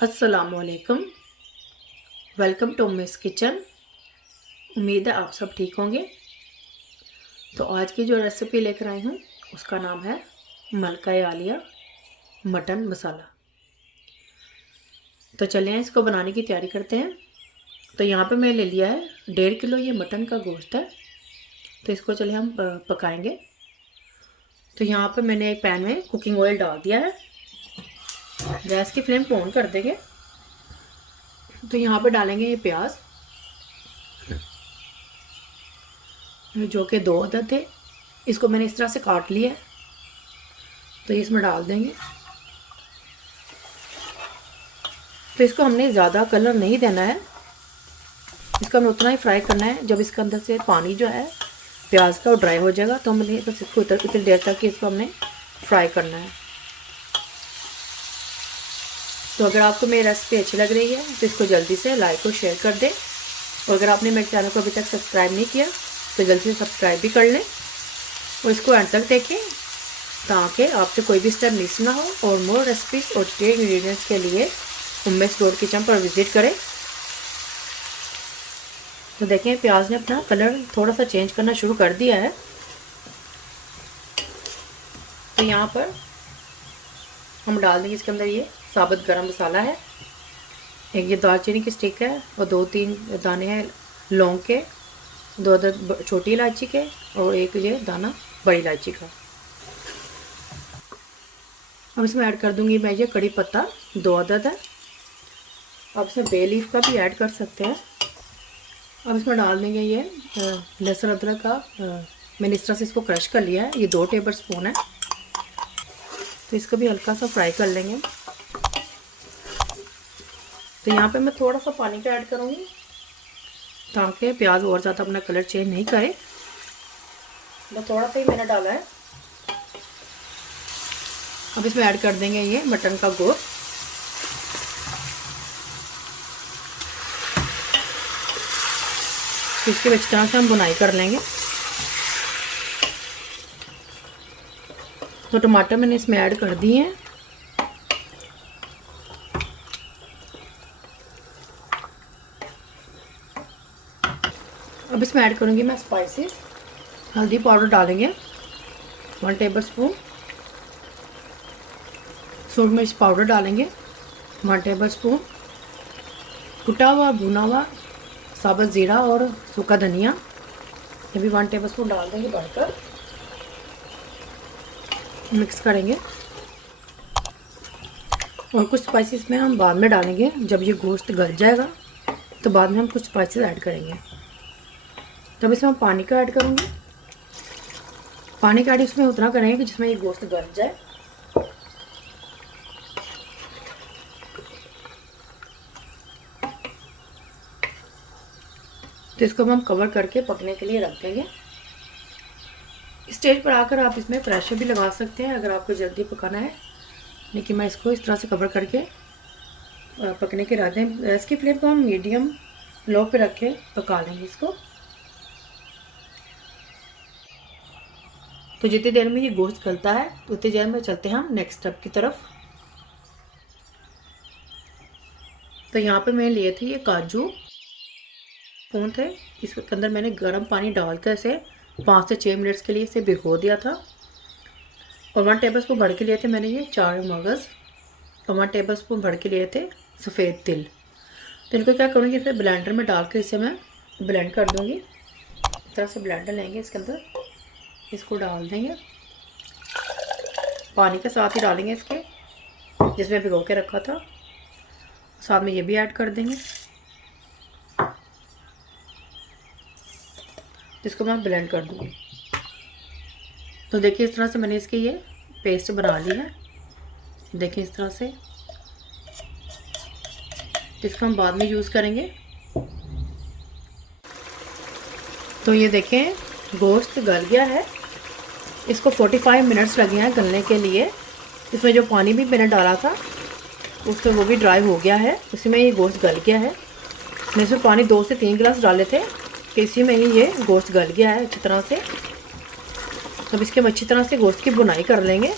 अस्सलामुअलैकुम। Welcome to Miss Kitchen. उम्मीद है आप सब ठीक होंगे। तो आज की जो रेसिपी लेकर आई हूँ उसका नाम है मलका आलिया मटन मसाला। तो चलिए इसको बनाने की तैयारी करते हैं। तो यहाँ पे मैं ले लिया है 1.5 किलो ये मटन का गोश्त है। तो इसको चलिए हम पकाएंगे। तो यहाँ पे मैंने एक पैन में कुकिंग ऑयल डाल दिया है। गैस की फ्लेम को ऑन कर देंगे। तो यहाँ पे डालेंगे ये प्याज जो कि 2 अदद थे। इसको मैंने इस तरह से काट लिया है। तो इसमें डाल देंगे। तो इसको हमने ज़्यादा कलर नहीं देना है। इसको हमें उतना ही फ्राई करना है। जब इसके अंदर से पानी जो है प्याज का वो ड्राई हो जाएगा तो हमने बस इसको इतनी देर तक इसको हमने फ्राई करना है। तो अगर आपको मेरी रेसिपी अच्छी लग रही है तो इसको जल्दी से लाइक और शेयर कर दें। और अगर आपने मेरे चैनल को अभी तक सब्सक्राइब नहीं किया तो जल्दी से सब्सक्राइब भी कर लें और इसको एंड तक देखें ताकि आपसे कोई भी स्टेप मिस ना हो। और मोर रेसिपीज और डिटेल इंग्रेडिएंट्स के लिए उम्मेश डॉट किचन पर विजिट करें। तो देखें प्याज ने अपना कलर थोड़ा सा चेंज करना शुरू कर दिया है। तो यहाँ पर हम डाल देंगे इसके अंदर ये साबुत गरम मसाला है। एक ये दालचीनी की स्टिक है और 2-3 दाने हैं लौंग के, 2 अदद छोटी इलायची के और एक ये दाना बड़ी इलायची का। अब इसमें ऐड कर दूंगी मैं ये कड़ी पत्ता 2 अदद है। अब इसमें बे लीफ का भी ऐड कर सकते हैं। अब इसमें डाल देंगे ये लहसुन अदरक का मैंने इस तरह से इसको क्रश कर लिया है। ये 2 टेबल स्पून है। तो इसको भी हल्का सा फ्राई कर लेंगे। तो यहाँ पे मैं थोड़ा सा पानी का ऐड करूँगी ताकि प्याज और ज़्यादा अपना कलर चेंज नहीं करे। बस थोड़ा सा ही मैंने डाला है। अब इसमें ऐड कर देंगे ये मटन का गोश्त। इसके अच्छी तरह से हम बुनाई कर लेंगे। तो टमाटर मैंने इसमें ऐड कर दिए हैं। अब इसमें ऐड करूँगी मैं स्पाइसेस। हल्दी पाउडर डालेंगे 1 टेबल स्पून। सूरज मिर्च पाउडर डालेंगे 1 टेबल स्पून। कुटा हुआ भुना हुआ साबुत ज़ीरा और सूखा धनिया ये भी 1 टेबल स्पून डाल देंगे। बढ़कर मिक्स करेंगे। और कुछ स्पाइसेस में हम बाद में डालेंगे जब ये गोश्त गल जाएगा तो बाद में हम कुछ स्पाइसेस ऐड करेंगे। तब इसमें हम पानी का ऐड करूँगी। पानी का ऐड इसमें उतना करेंगे कि जिसमें ये गोश्त गल जाए। तो इसको हम कवर करके पकने के लिए रख देंगे। स्टेज पर आकर आप इसमें प्रेशर भी लगा सकते हैं अगर आपको जल्दी पकाना है। लेकिन मैं इसको इस तरह से कवर करके पकने के रख दें। गैस की फ्लेम को हम मीडियम लो पे रख के पका लेंगे इसको। तो जितनी देर में ये गोश्त गलता है तो उतनी देर में चलते हैं हम नेक्स्ट स्टेप की तरफ। तो यहाँ पे मैं लिए थे ये काजू कौन थे। इसके अंदर मैंने गर्म पानी डालकर इसे 5 से 6 मिनट्स के लिए इसे भिगो दिया था। और 1 टेबल स्पून भर के लिए थे मैंने ये 4 मगज़ और 1 टेबल स्पून भर के लिए थे सफ़ेद तिल। तो इनको क्या करूँगी फिर ब्लेंडर में डालकर इसे मैं ब्लेंड कर दूँगी। इस तरह से ब्लेंडर लेंगे, इसके अंदर इसको डाल देंगे। पानी के साथ ही डालेंगे इसके जिसमें भिगो के रखा था। साथ में ये भी ऐड कर देंगे। इसको मैं ब्लेंड कर दूँगी। तो देखिए इस तरह से मैंने इसकी ये पेस्ट बना ली है। देखिए इस तरह से। इसको हम बाद में यूज़ करेंगे। तो ये देखें गोश्त गल गया है। इसको 45 मिनट्स लगे हैं गलने के लिए। इसमें जो पानी भी मैंने डाला था उससे वो भी ड्राई हो गया है। इसी में ये गोश्त गल गया है। मैंने इसमें पानी 2 से 3 गिलास डाले थे कि इसी में ही ये गोश्त गल गया है अच्छी तरह से। तब इसके हम अच्छी तरह से गोश्त की बुनाई कर लेंगे।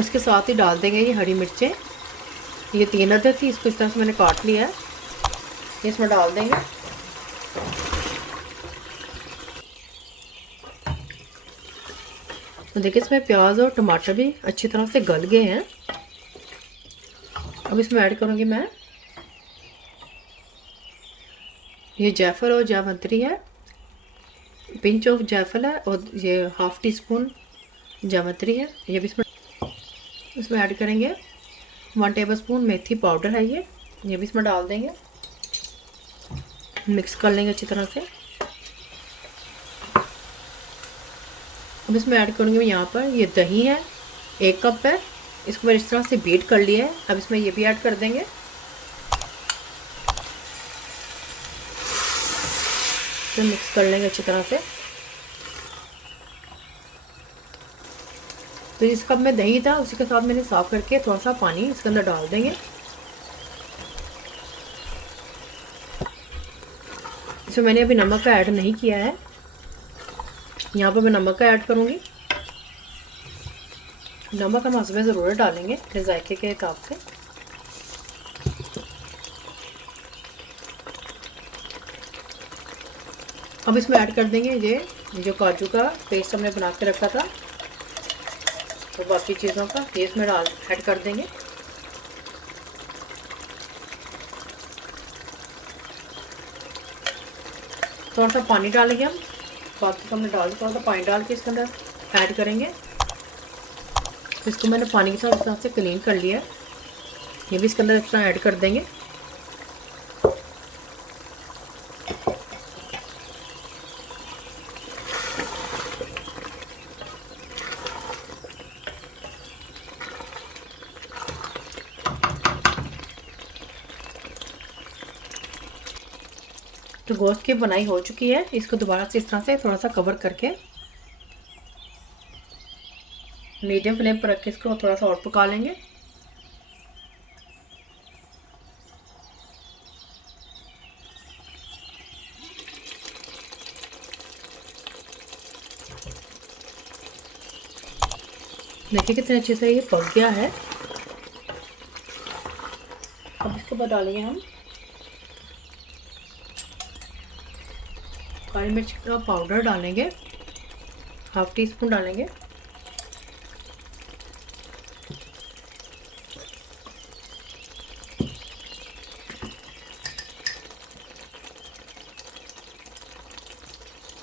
और इसके साथ ही डाल देंगे ये हरी मिर्चें। ये 3 अदरक थी, इसको इस तरह से मैंने काट लिया है, ये इसमें डाल देंगे। तो देखिए इसमें प्याज और टमाटर भी अच्छी तरह से गल गए हैं। अब इसमें ऐड करूँगी मैं ये जायफल और जावित्री है, पिंच ऑफ जायफल है, और ये हाफ टी स्पून जावित्री है। ये भी इसमें ऐड करेंगे। 1 टेबलस्पून मेथी पाउडर है ये भी इसमें डाल देंगे। मिक्स कर लेंगे अच्छी तरह से। अब इसमें ऐड करूँगी मैं यहाँ पर ये दही है, 1 कप है, इसको मैंने इस तरह से बीट कर लिया है। अब इसमें ये भी ऐड कर देंगे। तो मिक्स कर लेंगे अच्छी तरह से। तो जिस कप में दही था उसी के साथ मैंने साफ़ करके थोड़ा सा पानी इसके अंदर डाल देंगे। इसमें मैंने अभी नमक का ऐड नहीं किया है, यहाँ पर मैं नमक का ऐड करूँगी। नमक हम हस्बैंड ज़रूर डालेंगे अपने जायके के हिसाब से। अब इसमें ऐड कर देंगे ये जो काजू का पेस्ट हमने बना के रखा था, तो बाकी चीज़ों का ये इसमें ऐड कर देंगे। थोड़ा सा पानी डालेंगे हम, बाकी तो हमने डाल थोड़ा सा पानी डाल के इसके अंदर ऐड करेंगे। तो इसको मैंने पानी के साथ इस तरह से क्लीन कर लिया है, ये भी इसके अंदर इस तरह ऐड कर देंगे। तो गोश्त की बनाई हो चुकी है, इसको दोबारा से इस तरह से थोड़ा सा कवर करके मीडियम फ्लेम पर रख के इसको थोड़ा सा और पका लेंगे। देखिए कितने अच्छे से ये पक गया है। अब इसके बाद डालेंगे हम काली मिर्च का पाउडर डालेंगे, हाफ टी स्पून डालेंगे।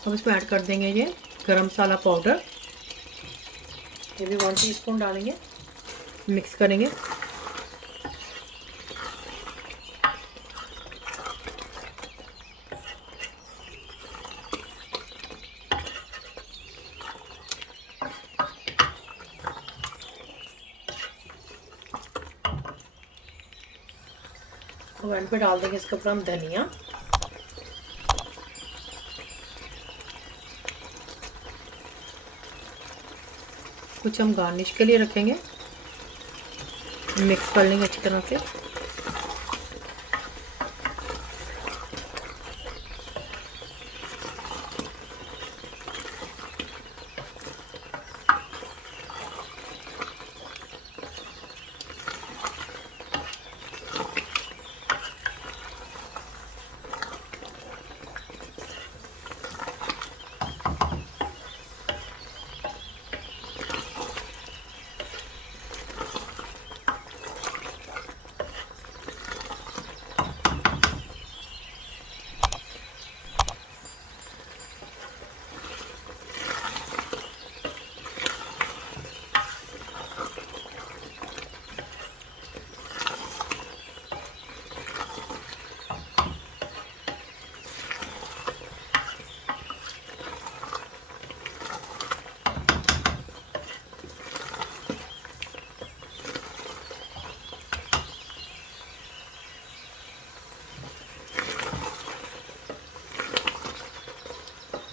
अब इसमें ऐड कर देंगे ये गरम मसाला पाउडर, ये भी 1 टीस्पून डालेंगे। मिक्स करेंगे। अब एंड पे डाल देंगे इसके ऊपर हम धनिया। कुछ हम गार्निश के लिए रखेंगे। मिक्स कर लेंगे अच्छी तरह से।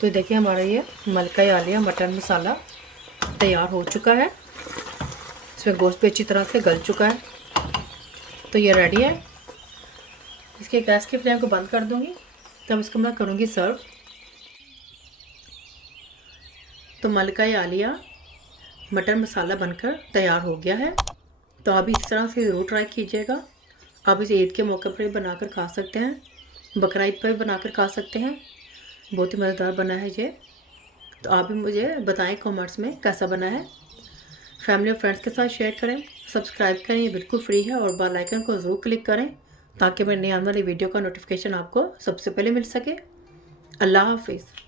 तो देखिए हमारा ये मलकाई आलिया मटन मसाला तैयार हो चुका है। इसमें गोश्त भी अच्छी तरह से गल चुका है, तो ये रेडी है। इसके गैस की फ्लेम को बंद कर दूंगी, तब इसको मैं करूँगी सर्व। तो मलकाई आलिया मटर मसाला बनकर तैयार हो गया है। तो आप इस तरह से ज़रूर ट्राई कीजिएगा। आप इसे ईद के मौके पर भी बनाकर खा सकते हैं, बकरा ईद पर भी बनाकर खा सकते हैं। बहुत ही मज़ेदार बना है ये। तो आप भी मुझे बताएं कमेंट्स में कैसा बना है। फैमिली और फ्रेंड्स के साथ शेयर करें, सब्सक्राइब करें, ये बिल्कुल फ्री है, और बेल आइकन को ज़रूर क्लिक करें ताकि मेरी नई आने वाली वीडियो का नोटिफिकेशन आपको सबसे पहले मिल सके। अल्लाह हाफिज़।